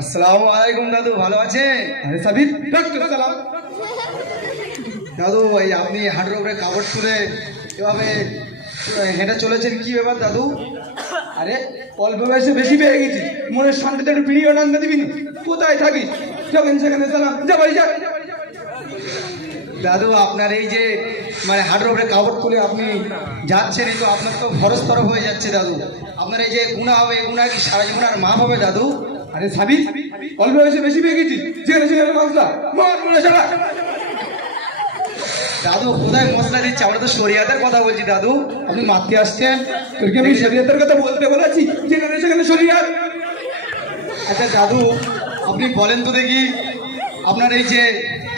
আসসালামু আলাইকুম দাদু, ভালো আছেন? আরে সাবির সালাম। দাদু এই আপনি হাঁটুর উপরে কাপড় তুলে এভাবে হেঁটে চলেছেন, কি ব্যাপার দাদু? আরে অল্প বয়সে বেশি পেয়ে গেছি, মনের শান্তিতে একটু ভিডিও আনতে দিবি না? কোথায় থাকিস? যখন সেখানে সালাম, যা বাড়ি যা। দাদু আপনার এই যে মানে হাঁটুর উপরে কাপড় তুলে আপনি যাচ্ছেন, এই তো আপনার তো খরচ তরফ হয়ে যাচ্ছে দাদু। আপনার এই যে গুণা হবে, এই গুণা কি সারা জীবন আর মাফ হবে দাদু? আরে সাবির অল্প বয়সে বেশি পেয়ে গেছি, যেখানে সেখানে মশলা মার মনে সারা। দাদু কোথায় মশলা দিচ্ছে? আমরা তো শরিয়াতের কথা বলছি দাদু, আপনি মারতে আসছেন। তোকে আমি শরীয়তের কথা বলতে বলেছি, যেখানে সেখানে শরীয়ত। আচ্ছা দাদু আপনি বলেন তো দেখি, আপনার এই যে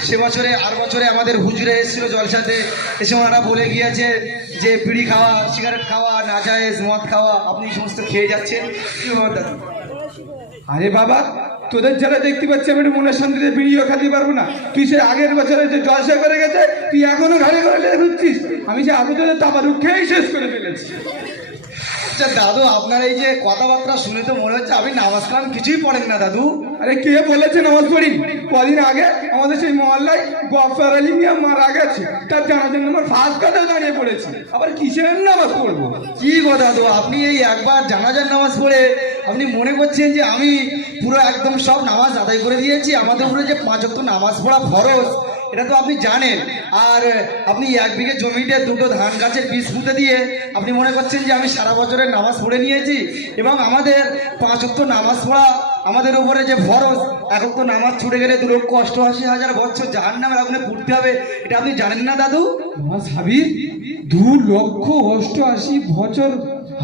সে বছরে আর বছরে আমাদের হুজুরে এসেছিল জলসাতে, এসে ওনারা বলে গিয়েছে যে বিড়ি খাওয়া, সিগারেট খাওয়া, নাজায়েজ মদ খাওয়া, আপনি এই সমস্ত খেয়ে যাচ্ছেন, কি ব্যাপার দাদু? আরে বাবা, তোদের যারা দেখতে পাচ্ছি আমি একটু মনের শান্তিতে ভিডিও খাতে পারবো না? তুই সে আগের বছরে যে জলসা করে গেছে, তুই এখনো ঘরে ঘরে ঘুরছিস। আমি যে আগে তোদের তাবারুক খেয়েই শেষ করে ফেলেছি। আচ্ছা দাদু আপনার এই যে কথাবার্তা শুনে তো মনে হচ্ছে আপনি নামাজ কালাম কিছুই পড়েন না দাদু। আরে কে বলেছে নামাজ পড়ি? কদিন আগে আমাদের সেই মহল্লায় গফর আলী মিয়া মারা গেছে, তার জানাজার নামার ফার্স্ট কথা দাঁড়িয়ে পড়েছি, আবার কিসের নামাজ পড়বো? কি গো দাদু, আপনি এই একবার জানাজার নামাজ পড়ে আপনি মনে করছেন যে আমি পুরো একদম সব নামাজ আদায় করে দিয়েছি? আমাদের উপরে যে 5 ওয়াক্ত নামাজ পড়া ফরজ, এটা তো আপনি জানেন। আর আপনি 1 বিঘে জমিতে 2টো ধান গাছের বীজ পুঁতে দিয়ে আপনি মনে করছেন যে আমি সারা বছরের নামাজ পড়ে নিয়েছি। এবং আমাদের 5 ওয়াক্ত নামাজ পড়া আমাদের উপরে যে ফরজ, 1 ওয়াক্ত নামাজ ছুটে গেলে 2,88,000 বছর জাহান্নামের আগুনে পুড়তে হবে, এটা আপনি জানেন না দাদু? নামাজ হাবিব 2,88,000 বছর,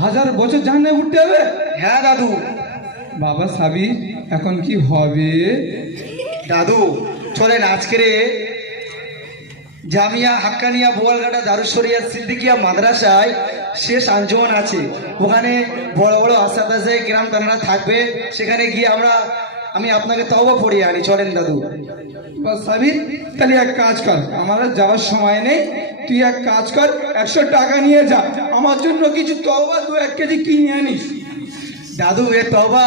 1000 বছর জাহান্নামে উঠতে হবে? হ্যাঁ দাদু। বাবা সাবির এখন কি হবে? দাদু চলেন আজকের জামিয়া হাক্কানিয়া বোয়ালঘাটা দারুস শরিয়া সিদ্দিকিয়া মাদ্রাসায় শেষ আঞ্জুমান আছে, ওখানে বড় বড় আসাদাজে গ্রাম তানারা থাকবে, সেখানে গিয়ে আমি আপনাকে তওবা পড়িয়ে আনি, চলেন দাদু। বাস সাবির, তাহলে এক কাজ কর, আমার আর যাওয়ার সময় নেই, তুই এক কাজ কর, 100 টাকা নিয়ে যা, আমার জন্য কিছু তওবা 2-1 কেজি কিনে আনিস। দাদু এ তওবা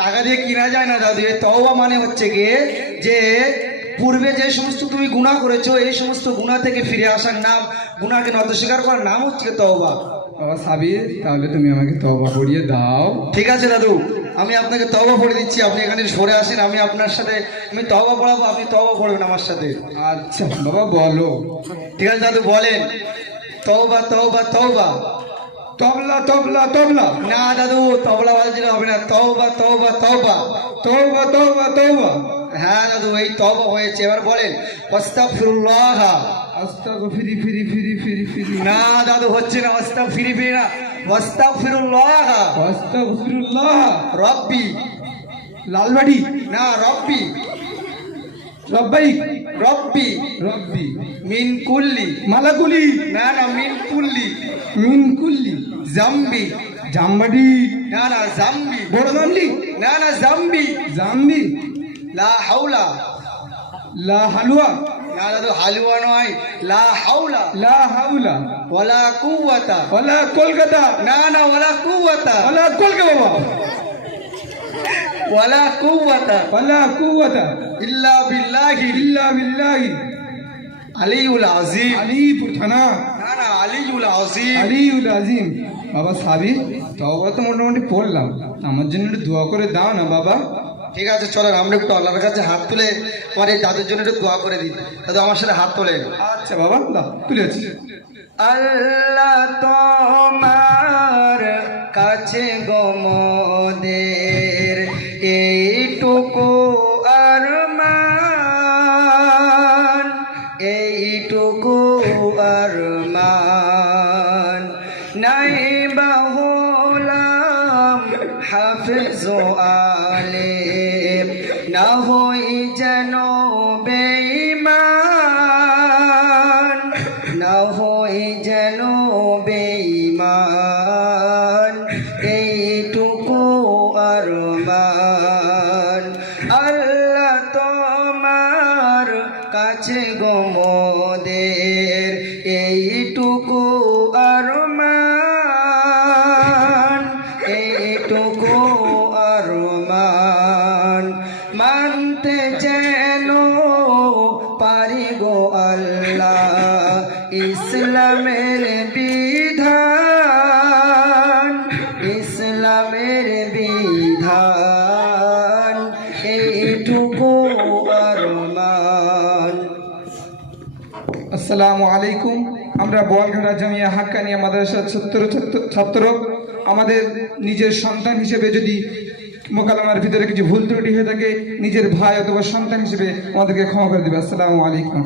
টাকা দিয়ে কিনা যায় না দাদু। এ তওবা মানে হচ্ছে গিয়ে যে পূর্বে যে সমস্ত তুমি গুনাহ করেছো, এই সমস্ত গুনাহ থেকে ফিরে আসার নাম, গুনাহকে অস্বীকার করার নাম হচ্ছে তওবা। বাবা সাবির, তাহলে তুমি আমাকে তওবা পড়িয়ে দাও। ঠিক আছে দাদু, আমি আপনাকে তওবা পড়ে দিচ্ছি, আপনি এখানে সরে আসেন, আমি আপনার সাথে আমি তওবা পড়াবো, আপনি তওবা পড়বেন আমার সাথে। আচ্ছা বাবা বলো। ঠিক আছে দাদু বলেন, তওবা তওবা তওবা। তবলা তবলা তবলা। না দাদু, তবলা বাজালে হবে না, তওবা তওবা তওবা। তওবা তওবা তওবা। হ্যাঁ দাদু, এই তওবা হয়েছে, এবার বলেন আস্তাগফিরুল্লাহ। আস্তাগফিরি ফিরি ফিরি ফিরি ফিরি। না দাদু হচ্ছে না, আস্তাগফিরি ফিরি না, আস্তাগফিরুল্লাহ। আস্তাগফিরুল্লাহ। রব্বি। লালবাড়ি। না রব্বি। রব্বাই। রব্বি। রব্বি। মিন কুল্লি। মালাকুলি। না না, মিন কুল্লি। মিনকুল্লি। জাম্বি। জামবাড়ি। না না, জাম্বি। বড় জামলি। না না, জাম্বি। জামবি। লা হাওলা। লা হালুয়া। না দাদু, হালুয়া নয়, লা হাওলা লা হাউলা। ওয়ালা কুওয়াতা। ওলা কলকাতা। না না, ওয়ালা কুওয়াতা। ওলা কলকাতা বাবা। ওয়ালা কুওয়াতা ওলা কুওয়াতা ইল্লা বিল্লাহি ইল্লা বিল্লাহি আলিউল আজিম। আলিপুর থানা। না না, আলিউল আজিম। আলিউল আজিম। বাবা সাবির, তওবা তো মোটামুটি পড়লাম, আমার জন্য একটু দোয়া করে দাও না বাবা। ঠিক আছে চলেন, আমরা একটু আল্লাহর কাছে হাত তুলে আমার এই দাদুর জন্য একটু দোয়া করে দিই। দাদু আমার সাথে হাত তোলেন। আচ্ছা বাবা, দাও তুলেছি। আল্লাহ তোমার কাছে গমদের এইটুকু আরমান, এইটুকু আরমান, নাই বাহুলাম হাফিজ আলেম, না হই যেন বেঈমান, না হই যেন বেঈমান, এইটুকু আরমান। আল্লাহ তোমার কাছে গোমদের এইটুকু আরমান, এইটুকু আরমান। ইসলামের বিধান, ইসলামের বিধান, এইটুকু আরমান। আসসালামু আলাইকুম। আমরা বোয়ালঘাটা জামিয়া হাক্কানিয়া মাদ্রাসার ছাত্র আমাদের নিজের সন্তান হিসেবে যদি মোকালামার ভিতরে কিছু ভুল ত্রুটি হয়ে থাকে, নিজের ভাই অথবা সন্তান হিসেবে আমাদেরকে ক্ষমা করে দেবে। আসসালামু আলাইকুম।